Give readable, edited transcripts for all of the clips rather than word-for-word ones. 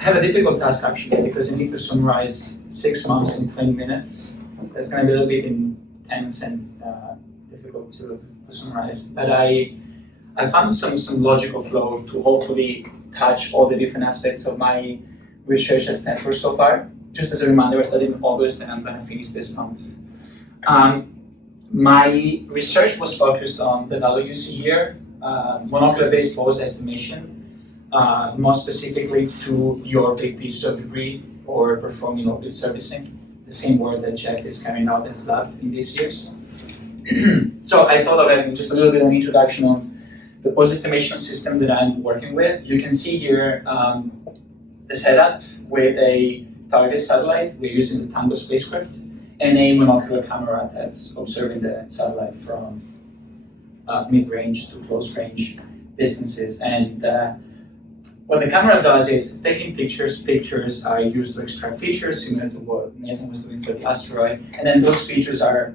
have a difficult task actually because you need to summarize 6 months in 20 minutes. That's going to be a little bit intense and difficult to summarize. But I found some logical flow to hopefully touch all the different aspects of my research at Stanford so far. Just as a reminder, I started in August and I'm going to finish this month. My research was focused on the data you see here, monocular-based loss estimation, more specifically to the orbit pieces of debris or performing orbit servicing, the same work that Jeff is carrying out in his lab in these years. So I thought of having just a little bit of an introduction on the pose estimation system that I'm working with. You can see here the setup with a target satellite. We're using the Tango spacecraft and a monocular camera that's observing the satellite from mid-range to close-range distances. And what the camera does is it's taking pictures. Pictures are used to extract features, similar to what Nathan was doing for the asteroid. And then those features are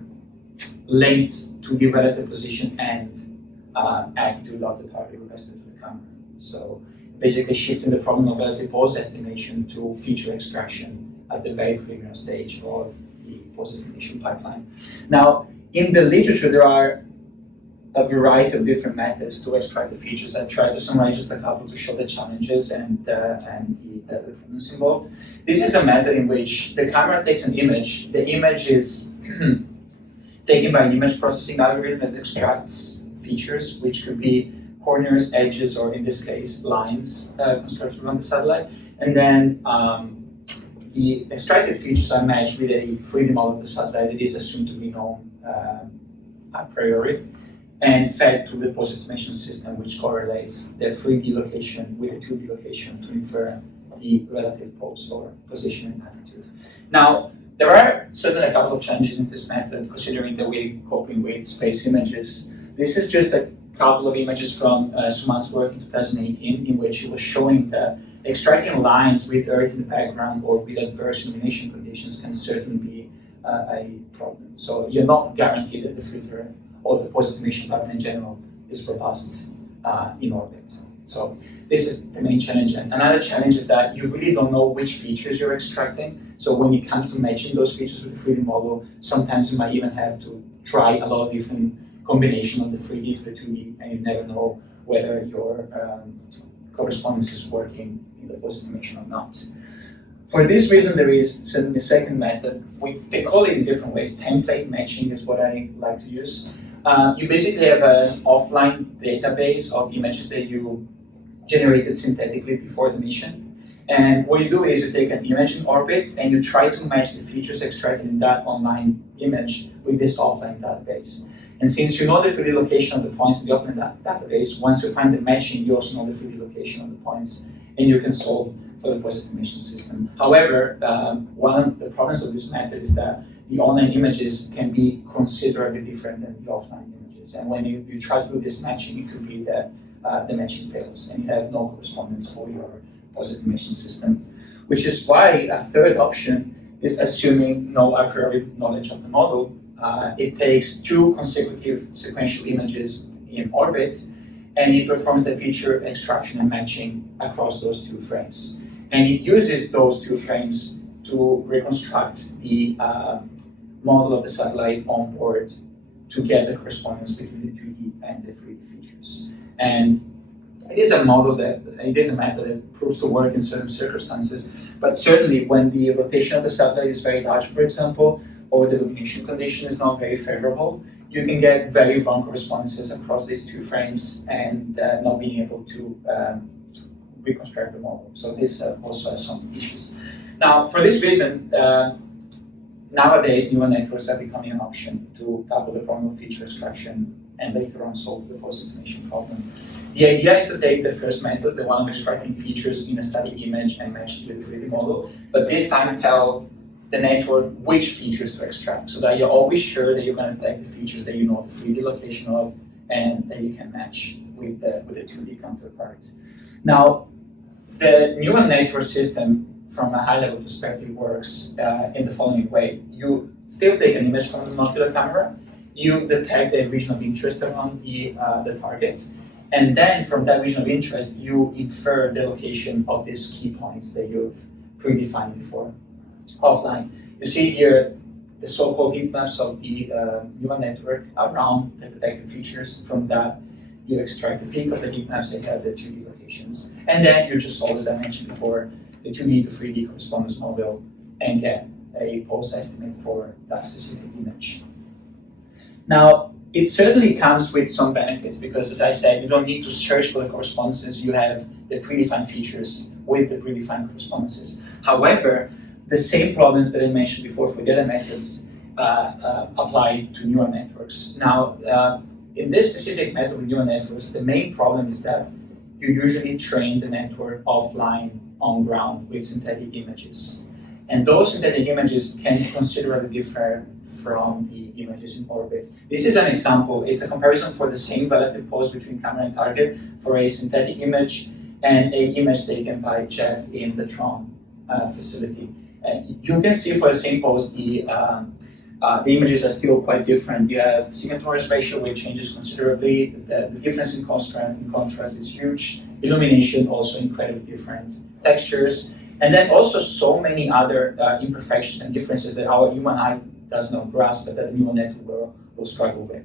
linked to the relative position and attitude of the target with respect to the camera. So basically shifting the problem of relative pose estimation to feature extraction at the very preliminary stage of the pose estimation pipeline. Now, in the literature, there are a variety of different methods to extract the features. I tried to summarize just a couple to show the challenges and the problems involved. This is a method in which the camera takes an image. The image is taken by an image processing algorithm that extracts features, which could be corners, edges, or in this case, lines constructed around the satellite. And then the extracted features are matched with a 3D model of the satellite that is assumed to be known a priori, and fed to the pose estimation system, which correlates the 3D location with the 2D location to infer the relative pose or position and attitude. Now, there are certainly a couple of challenges in this method, considering that we're coping with space images. This is just a couple of images from Suman's work in 2018, in which he was showing that extracting lines with Earth in the background or with adverse illumination conditions can certainly be a problem. So you're not guaranteed that the filter or the pose estimation pattern in general is robust in orbit. So this is the main challenge. And another challenge is that you really don't know which features you're extracting. So when it comes to matching those features with the 3D model, sometimes you might even have to try a lot of different combination of the 3D to the 2D, and you never know whether your correspondence is working in the pose estimation or not. For this reason, there is certainly a second method. They call it in different ways. Template matching is what I like to use. You basically have an offline database of images that you generated synthetically before the mission. And what you do is you take an image in orbit and you try to match the features extracted in that online image with this offline database. And since you know the 3D location of the points in the offline database, once you find the matching, you also know the 3D location of the points, and you can solve for the pose estimation system. However, one of the problems of this method is that the online images can be considerably different than the offline images. And when you try to do this matching, it could be that the matching fails and you have no correspondence for your pose estimation system. Which is why a third option is assuming no a priori knowledge of the model. It takes 2 consecutive sequential images in orbit, and it performs the feature extraction and matching across those 2 frames. And it uses those 2 frames to reconstruct the model of the satellite on board to get the correspondence between the 2D and the 3D features. And it is a method that proves to work in certain circumstances, but certainly when the rotation of the satellite is very large, for example, or the illumination condition is not very favorable, you can get very wrong correspondences across these 2 frames and not being able to reconstruct the model. So this also has some issues. Now, for this reason, nowadays neural networks are becoming an option to tackle the problem of feature extraction and later on solve the pose estimation problem. The idea is to take the first method, the one of extracting features in a static image and match it with the 3D model, but this time tell the network which features to extract, so that you're always sure that you're going to take the features that you know the 3D location of and that you can match with the 2D counterpart. Now, the neural network system from a high-level perspective works in the following way. You still take an image from the monocular camera, you detect the region of interest around the target, And then from that region of interest, you infer the location of these key points that you've predefined before offline. You see here the so-called heat maps of the neural network around the detected features. From that, you extract the peak of the heat maps that have the 2D locations. And then you just solve, as I mentioned before, the 2D to 3D correspondence model and get a pose estimate for that specific image. Now, it certainly comes with some benefits because, as I said, you don't need to search for the correspondences. You have the predefined features with the predefined correspondences. However, the same problems that I mentioned before for the other methods apply to neural networks. Now, in this specific method with neural networks, the main problem is that you usually train the network offline on ground with synthetic images. And those synthetic images can considerably differ from the images in orbit. This is an example. It's a comparison for the same relative pose between camera and target for a synthetic image and an image taken by Jeff in the TRON facility. You can see for the same pose, the images are still quite different. You have signal-to-noise ratio, which changes considerably. The difference in contrast is huge. Illumination also incredibly different. Textures, and then also so many other imperfections and differences that our human eye does not grasp, but that the neural network will struggle with.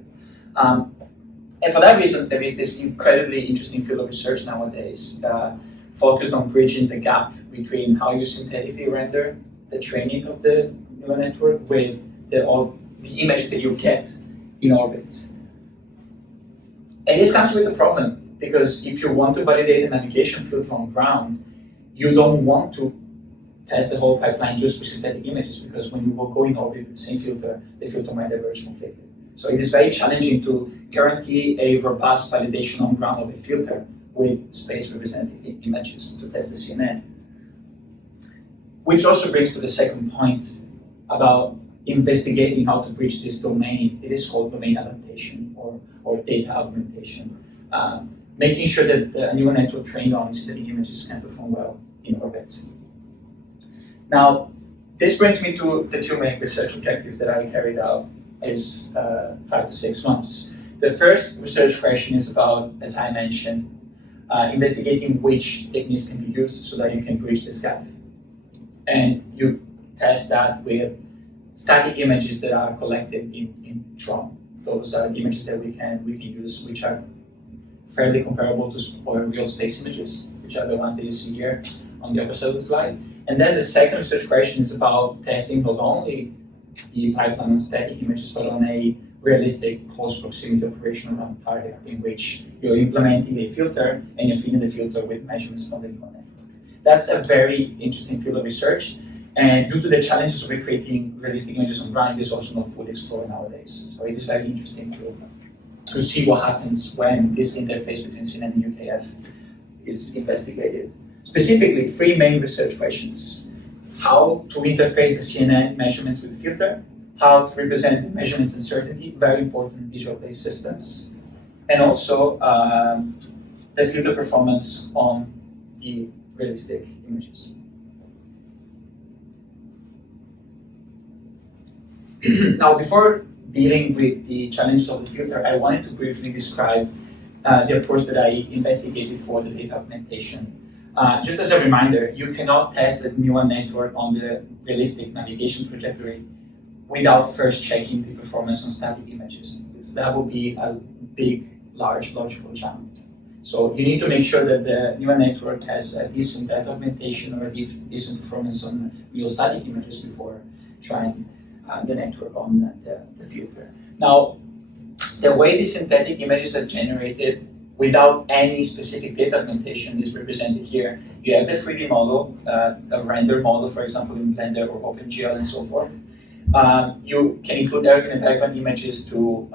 And for that reason, there is this incredibly interesting field of research nowadays focused on bridging the gap between how you synthetically render the training of the neural network with the image that you get in orbit. And this comes with a problem, because if you want to validate a navigation filter on ground, you don't want to test the whole pipeline just with synthetic images, because when you will go in orbit with the same filter, the filter might diverge completely. So it is very challenging to guarantee a robust validation on ground of a filter with space-represented images to test the CNN. Which also brings to the second point about investigating how to bridge this domain. It is called domain adaptation or data augmentation. Making sure that the neural network trained on synthetic images can perform well in orbit. Now, this brings me to the two main research objectives that I carried out is 5 to 6 months. The first research question is about, as I mentioned, investigating which techniques can be used so that you can bridge this gap. And you test that with static images that are collected in TRON. Those are images that we can use, which are fairly comparable to real space images, which are the ones that you see here on the upper side of the slide. And then the second research question is about testing not only the pipeline on static images, but on a realistic close proximity operation around the target, in which you're implementing a filter and you're feeding the filter with measurements from the neural network. That's a very interesting field of research, and due to the challenges of recreating realistic images on ground, it is also not fully explored nowadays. So it is very interesting to see what happens when this interface between CNN and UKF is investigated. Specifically, 3 main research questions: how to interface the CNN measurements with the filter, how to represent the measurements uncertainty, very important in visual-based systems, and also the filter performance on the realistic images. Now, before dealing with the challenges of the filter, I wanted to briefly describe the approach that I investigated for the data augmentation. Just as a reminder, you cannot test the neural network on the realistic navigation trajectory without first checking the performance on static images. That would be a big, large logical jump. So you need to make sure that the neural network has a decent data augmentation or a decent performance on real static images before trying the network on the filter. Now, the way the synthetic images are generated without any specific data augmentation is represented here. You have the 3D model, the render model, for example, in Blender or OpenGL and so forth. You can include everything in background images to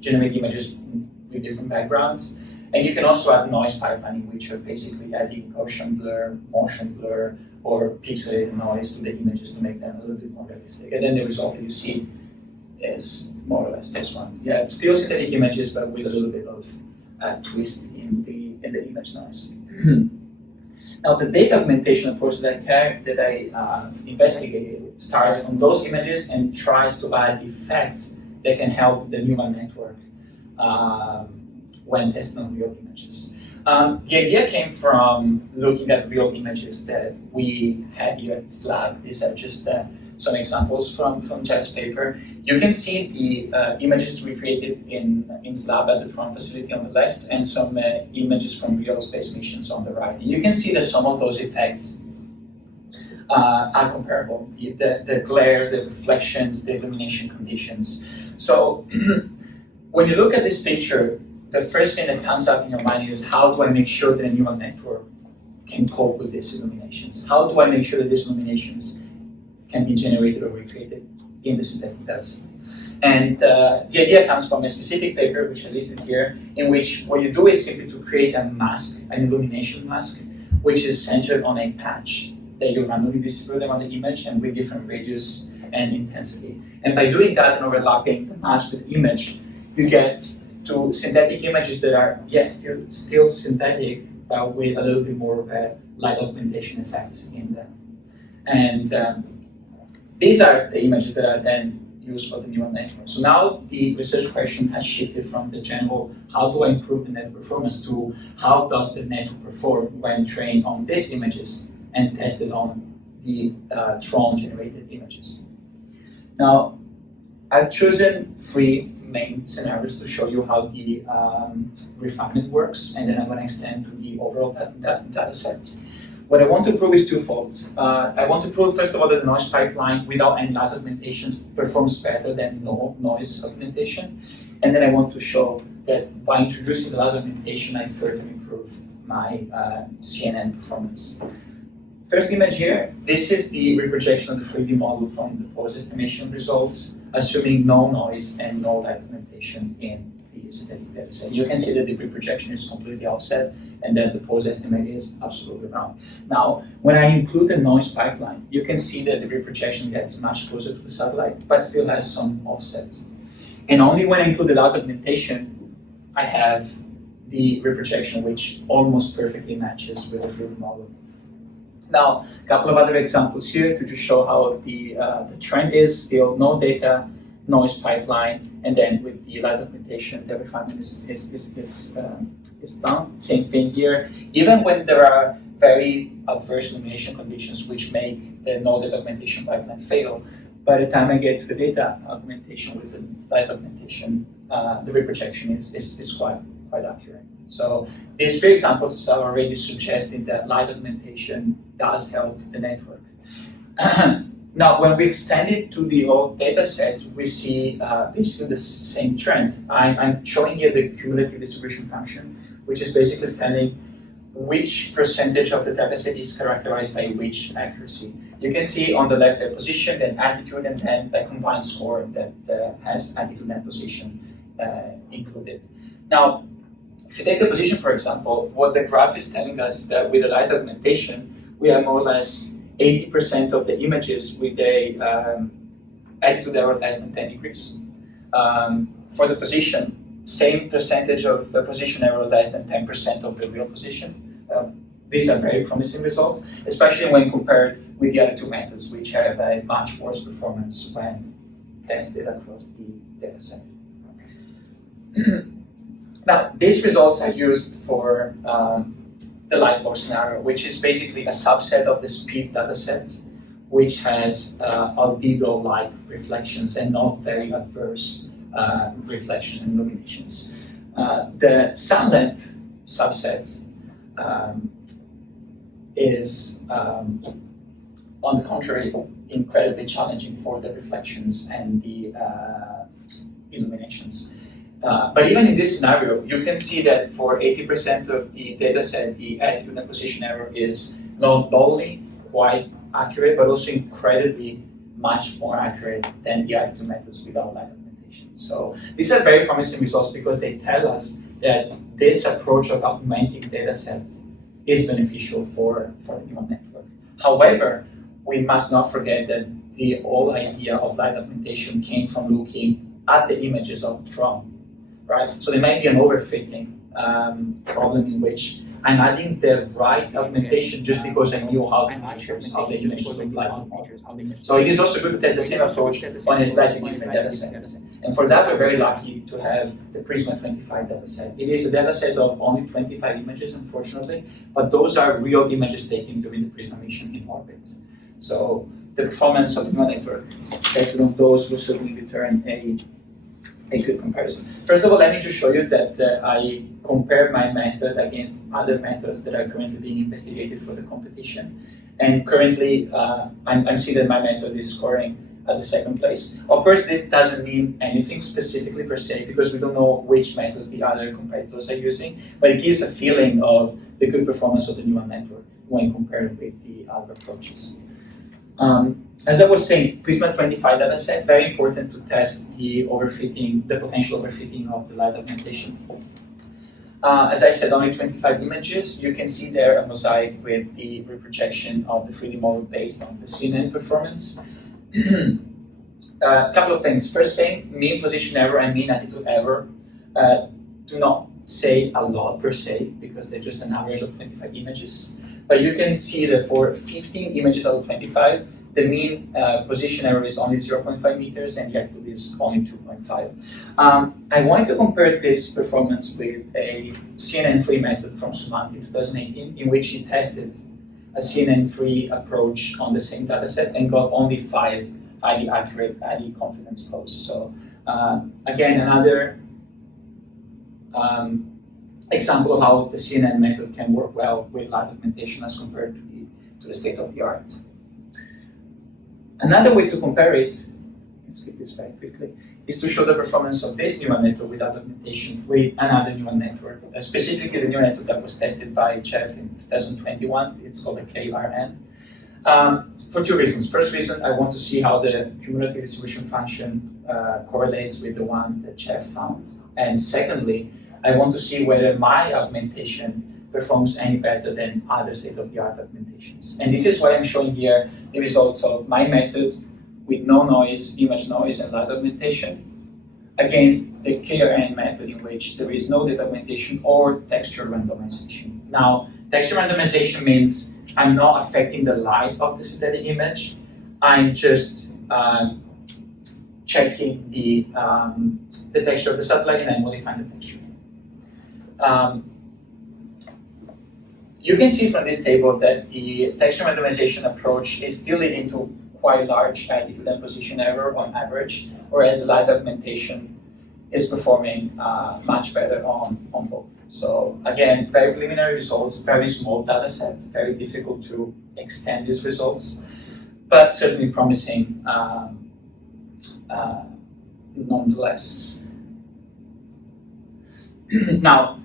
generate images with different backgrounds. And you can also add noise pipelining, which are basically adding Gaussian blur, motion blur, or pixelated noise to the images to make them a little bit more realistic. And then the result that you see is more or less this one. Yeah, still synthetic images, but with a little bit of twist in the image noise. Now, the data augmentation approach that I investigated starts from those images and tries to add effects that can help the neural network when tested on real images. The idea came from looking at real images that we had here at this lab. These are just some examples from Jeff's paper. You can see the images we created in this lab at the TRON facility on the left, and some images from real space missions on the right. And you can see that some of those effects are comparable. The glares, the reflections, the illumination conditions. So when you look at this picture, the first thing that comes up in your mind is, how do I make sure that a neural network can cope with these illuminations? How do I make sure that these illuminations can be generated or recreated in the synthetic dataset? And the idea comes from a specific paper, which I listed here, in which what you do is simply to create a mask, an illumination mask, which is centered on a patch that you randomly distribute around the image and with different radius and intensity. And by doing that and overlapping the mask with the image, you get to synthetic images that are, yes, still synthetic, but with a little bit more of a light augmentation effect in them. And these are the images that are then used for the neural network. So now the research question has shifted from the general, how do I improve the network performance, to how does the network perform when trained on these images and tested on the TRON-generated images. Now, I've chosen 3 main scenarios to show you how the refinement works, and then I'm going to extend to the overall data set. What I want to prove is twofold. I want to prove, first of all, that the noise pipeline without any light augmentations performs better than no noise augmentation. And then I want to show that by introducing the light augmentation, I further improve my CNN performance. First image here, this is the reprojection of the 3D model from the pose estimation results, assuming no noise and no light augmentation in the synthetic data set. You can see that the reprojection is completely offset and that the pose estimate is absolutely wrong. Now, when I include the noise pipeline, you can see that the reprojection gets much closer to the satellite, but still has some offsets. And only when I include the light augmentation, I have the reprojection, which almost perfectly matches with the 3D model. Now, a couple of other examples here to just show how the trend is still no data, noise pipeline, and then with the light augmentation, the refinement is done. Same thing here. Even when there are very adverse illumination conditions which make the no data augmentation pipeline fail, by the time I get to the data augmentation with the light augmentation, the reprojection is quite accurate. So these 3 examples are already suggesting that light augmentation does help the network. Now, when we extend it to the whole data set, we see basically the same trend. I'm showing here the cumulative distribution function, which is basically telling which percentage of the data set is characterized by which accuracy. You can see on the left the position, then attitude, and then the combined score that has attitude and position included. Now, if you take the position, for example, what the graph is telling us is that with the light augmentation, we have more or less 80% of the images with a attitude error less than 10 degrees. For the position, same percentage of the position error less than 10% of the real position. These are very promising results, especially when compared with the other 2 methods, which have a much worse performance when tested across the data set. Now, these results are used for the Lightbox scenario, which is basically a subset of the speed dataset, which has albedo-like reflections and not very adverse reflections and illuminations. The Sunlamp subset is, on the contrary, incredibly challenging for the reflections and the illuminations. But even in this scenario, you can see that for 80% of the data set, the attitude and position error is not only quite accurate, but also incredibly much more accurate than the other 2 methods without light augmentation. So these are very promising results because they tell us that this approach of augmenting data sets is beneficial for the neural network. However, we must not forget that the whole idea of light augmentation came from looking at the images of TRON. Right? So there might be an overfitting problem in which I'm adding the right augmentation just because I knew how the image to look like. So it is also good to test the same approach on a slightly different data set. And for that, we're very lucky to have the Prisma 25 data set. It is a data set of only 25 images, unfortunately, but those are real images taken during the Prisma mission in orbit. So the performance of the neural network tested on those will certainly return a good comparison. First of all, let me just show you that I compare my method against other methods that are currently being investigated for the competition. And currently, I'm seeing that my method is scoring at the second place. Of course, this doesn't mean anything specifically per se, because we don't know which methods the other competitors are using, but it gives a feeling of the good performance of the neural network when compared with the other approaches. As I was saying, Prisma 25 dataset, very important to test the overfitting, the potential overfitting of the light augmentation. As I said, only 25 images. You can see there a mosaic with the reprojection of the 3D model based on the CNN performance. A couple of things. First thing, mean position error and mean attitude error do not say a lot per se, because they're just an average of 25 images. But you can see that for 15 images out of 25, the mean position error is only 0.5 meters and the attitude is only 2.5. I wanted to compare this performance with a CNN-free method from Sunlamp in 2018, in which he tested a CNN-free approach on the same dataset and got only 5 highly accurate, highly confidence pose. So again, another example of how the CNN method can work well with light augmentation as compared to the state of the art. Another way to compare it, let's skip this very quickly, is to show the performance of this neural network without augmentation with another neural network, specifically the neural network that was tested by Jeff in 2021. It's called the KRN. For two reasons. First reason, I want to see how the cumulative distribution function correlates with the one that Jeff found. And secondly, I want to see whether my augmentation performs any better than other state-of-the-art augmentations. And this is why I'm showing here the results of my method with no noise, image noise, and light augmentation against the KRN method in which there is no data augmentation or texture randomization. Now, texture randomization means I'm not affecting the light of the synthetic image. I'm just checking the texture of the satellite and I'm modifying the texture. You can see from this table that the texture randomization approach is still leading to quite large attitude and position error on average, whereas the light augmentation is performing much better on both. So again, very preliminary results, very small data set, very difficult to extend these results, but certainly promising nonetheless. Now,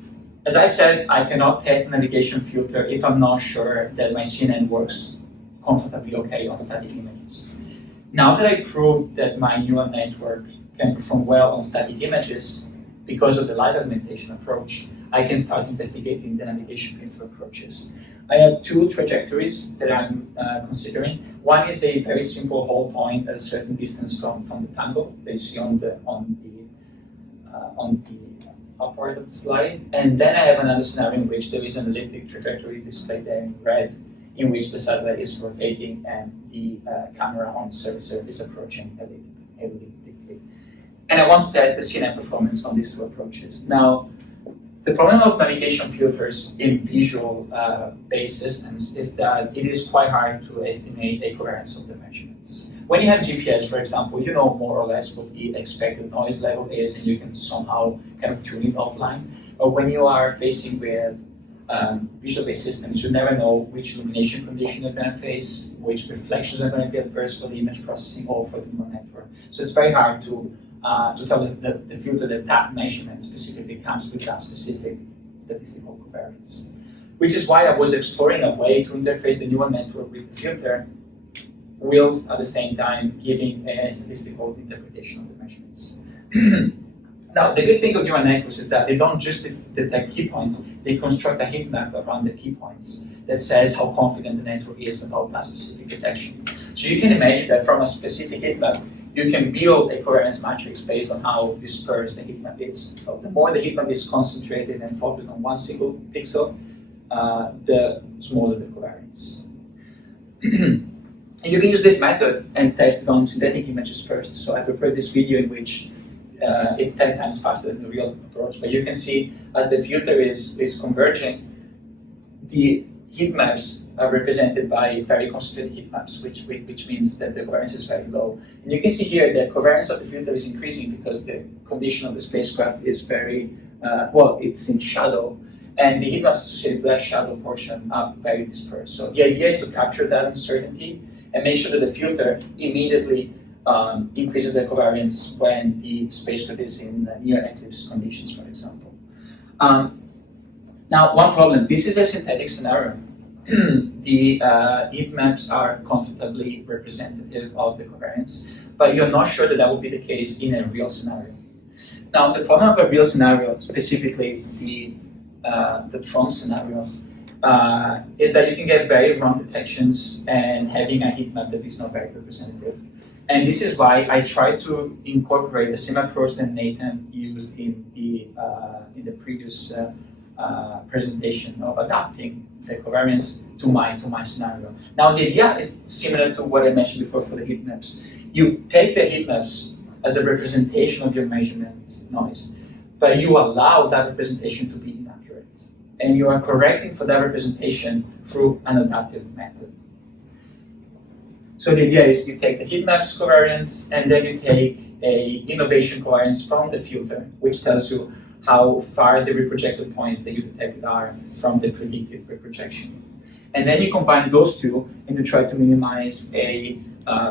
as I said, I cannot test a navigation filter if I'm not sure that my CNN works comfortably okay on static images. Now that I proved that my neural network can perform well on static images because of the light augmentation approach, I can start investigating the navigation filter approaches. I have two trajectories that I'm considering. One is a very simple hold point at a certain distance from the tangle that you see on the up part of the slide. And then I have another scenario in which there is an elliptic trajectory displayed there in red, in which the satellite is rotating and the camera on the surface is approaching elliptically. And I want to test the CNN performance on these two approaches. Now, the problem of navigation filters in visual-based systems is that it is quite hard to estimate a covariance of the measurements. When you have GPS, for example, you know more or less what the expected noise level is, and you can somehow kind of tune it offline. But when you are facing with visual-based systems, you never know which illumination condition you're going to face, which reflections are going to be adverse for the image processing or for the neural network. So it's very hard to tell the filter that measurement specifically comes with that specific statistical covariance. Which is why I was exploring a way to interface the neural network with the filter, whilst at the same time giving a statistical interpretation of the measurements. Now, the good thing of neural networks is that they don't just detect key points, they construct a heat map around the key points that says how confident the network is about that specific detection. So you can imagine that from a specific heat map, you can build a covariance matrix based on how dispersed the heat map is. So the more the heat map is concentrated and focused on one single pixel, the smaller the covariance. And you can use this method and test it on synthetic images first. So I prepared this video in which it's 10 times faster than the real approach. But you can see as the filter is converging, the heat maps are represented by very concentrated heat maps, which means that the covariance is very low. And you can see here that covariance of the filter is increasing because the condition of the spacecraft is very, well, it's in shadow. And the heat maps associated with that shadow portion are very dispersed. So the idea is to capture that uncertainty and make sure that the filter immediately increases the covariance when the spacecraft is in near eclipse conditions, for example. Now, one problem, this is a synthetic scenario. The heat maps are comfortably representative of the covariance, but you're not sure that that would be the case in a real scenario. Now, the problem of a real scenario, specifically the TRON scenario, is that you can get very wrong detections and having a heat map that is not very representative. And this is why I try to incorporate the same approach that Nathan used in the previous presentation of adapting the covariance to my scenario. Now the idea is similar to what I mentioned before for the heat maps. You take the heat maps as a representation of your measurement noise, but you allow that representation to be inaccurate. And you are correcting for that representation through an adaptive method. So the idea is you take the heat maps covariance and then you take a innovation covariance from the filter, which tells you how far the reprojected points that you detected are from the predicted reprojection. And then you combine those two and you try to minimize a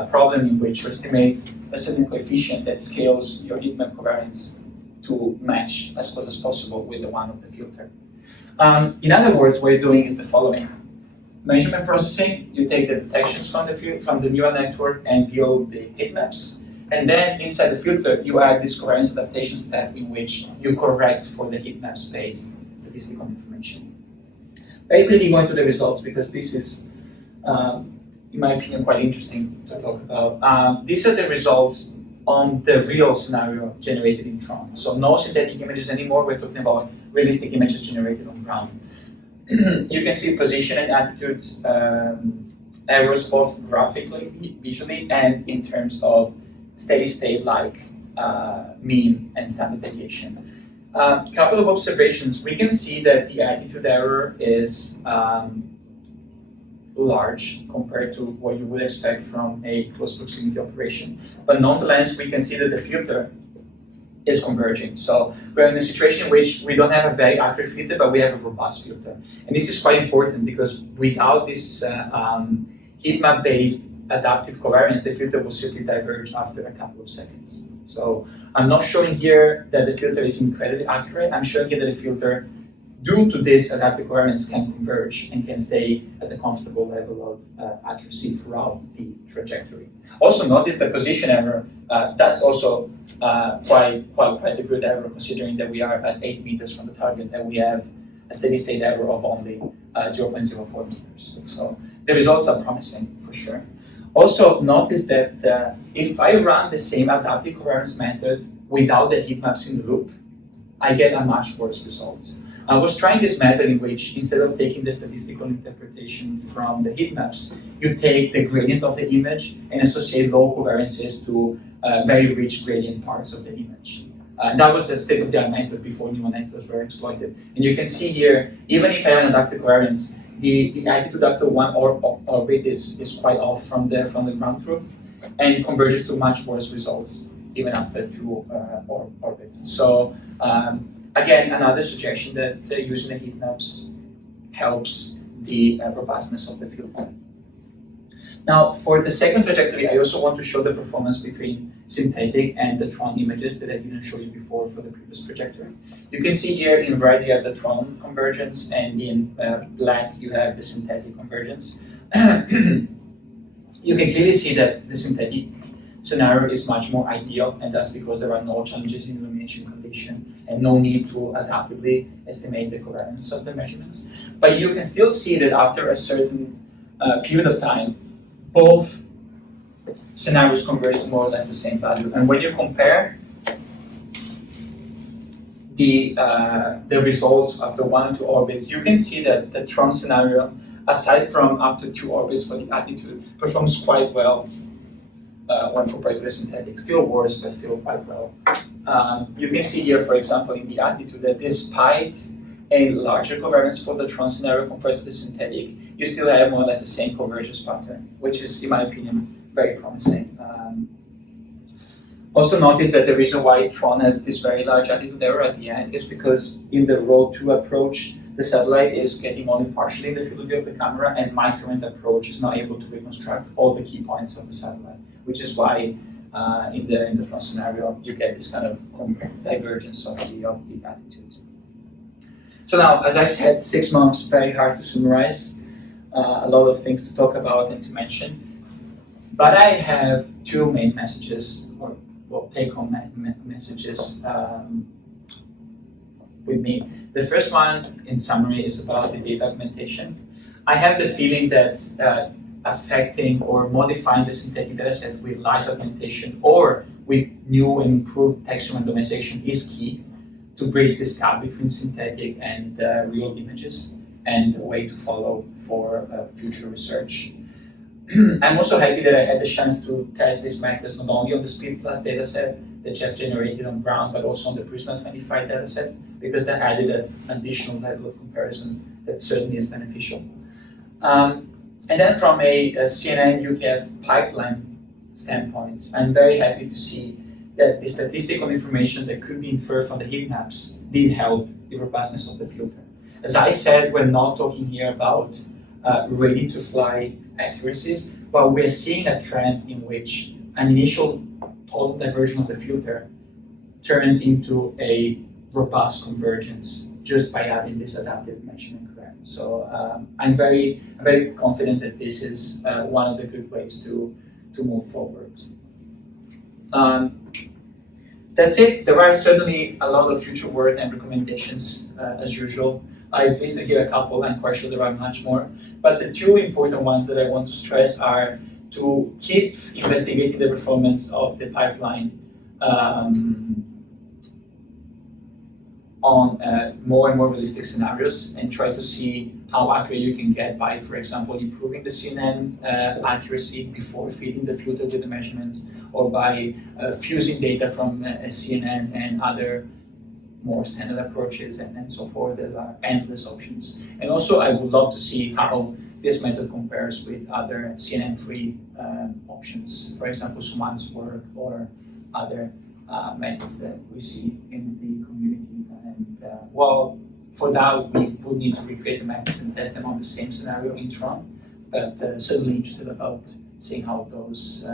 problem in which you estimate a certain coefficient that scales your heat map covariance to match as close as possible with the one of the filter. In other words, what you're doing is the following. Measurement processing, you take the detections from the neural network and build the heat maps. And then inside the filter, you add this covariance adaptation step in which you correct for the heat maps-based statistical information. Very quickly going to the results because this is, in my opinion, quite interesting to talk about. These are the results on the real scenario generated in TRON. So no synthetic images anymore, we're talking about realistic images generated on ground. You can see position and attitude errors both graphically, visually, and in terms of steady state like mean and standard deviation. Couple of observations. We can see that the attitude error is large compared to what you would expect from a close proximity operation. But nonetheless, we can see that the filter is converging. So we're in a situation in which we don't have a very accurate filter, but we have a robust filter. And this is quite important because without this heat map-based adaptive covariance, the filter will simply diverge after a couple of seconds. So I'm not showing here that the filter is incredibly accurate. I'm showing here that the filter, due to this adaptive covariance, can converge and can stay at a comfortable level of accuracy throughout the trajectory. Also notice the position error. That's also quite a good error considering that we are at 8 meters from the target and we have a steady state error of only 0.04 meters. So the results are promising for sure. Also notice that if I run the same adaptive covariance method without the heat maps in the loop, I get a much worse result. I was trying this method in which instead of taking the statistical interpretation from the heat maps, you take the gradient of the image and associate low covariances to very rich gradient parts of the image. That was the state-of-the-art method before neural networks were exploited. And you can see here, even if I have an adaptive covariance, the altitude after one orbit is quite off from the ground truth and converges to much worse results even after 2 orbits. So again, another suggestion that using the heat maps helps the robustness of the filter. Now, for the second trajectory, I also want to show the performance between synthetic and the TRON images that I didn't show you before for the previous trajectory. You can see here in red you have the TRON convergence, and in black you have the synthetic convergence. You can clearly see that the synthetic scenario is much more ideal, and that's because there are no changes in illumination condition and no need to adaptively estimate the covariance of the measurements. But you can still see that after a certain period of time, both scenarios converge to more or less the same value. And when you compare the results after 1 and 2 orbits, you can see that the TRON scenario, aside from after 2 orbits for the attitude, performs quite well when compared to the synthetic. Still worse, but still quite well. You can see here, for example, in the attitude that despite a larger covariance for the TRON scenario compared to the synthetic, you still have more or less the same convergence pattern, which is, in my opinion, very promising. Also notice that the reason why TRON has this very large attitude error at the end is because in the RO2 approach, the satellite is getting only partially in the field of view of the camera, and micromint approach is not able to reconstruct all the key points of the satellite, which is why in the TRON scenario you get this kind of divergence of the attitudes. So now, as I said, 6 months, very hard to summarize, a lot of things to talk about and to mention. But I have 2 main messages, or take-home messages with me. The first one, in summary, is about the data augmentation. I have the feeling that affecting or modifying the synthetic dataset with light augmentation or with new and improved texture randomization is key to bridge this gap between synthetic and real images, and a way to follow for future research. I'm also happy that I had the chance to test these methods not only on the Speed Plus dataset that Jeff generated on Brown, but also on the Prisma 25 dataset, because that added an additional level of comparison that certainly is beneficial. And then from a CNN UKF pipeline standpoint, I'm very happy to see that the statistical information that could be inferred from the heat maps did help the robustness of the filter. As I said, we're not talking here about ready-to-fly accuracies, but we're seeing a trend in which an initial total diversion of the filter turns into a robust convergence just by adding this adaptive measurement covariance. So I'm very confident that this is one of the good ways to move forward. That's it. There are certainly a lot of future work and recommendations as usual. I've listed here a couple, I'm quite sure there are much more. But the 2 important ones that I want to stress are to keep investigating the performance of the pipeline on more and more realistic scenarios, and try to see how accurate you can get by, for example, improving the CNN accuracy before feeding the filter with the measurements, or by fusing data from CNN and other more standard approaches and so forth. There are endless options. And also, I would love to see how this method compares with other CNN-free options, for example, Suman's work or other methods that we see in the community. And well, for that, we would need to recreate the methods and test them on the same scenario in TRON, but certainly interested about seeing how those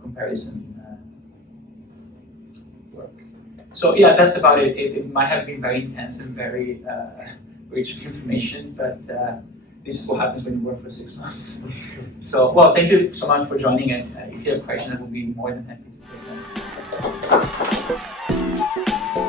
comparisons work. So yeah, that's about it. It might have been very intense and very rich of information, but this is what happens when you work for 6 months. So, well, thank you so much for joining, and if you have questions, I will be more than happy to take them.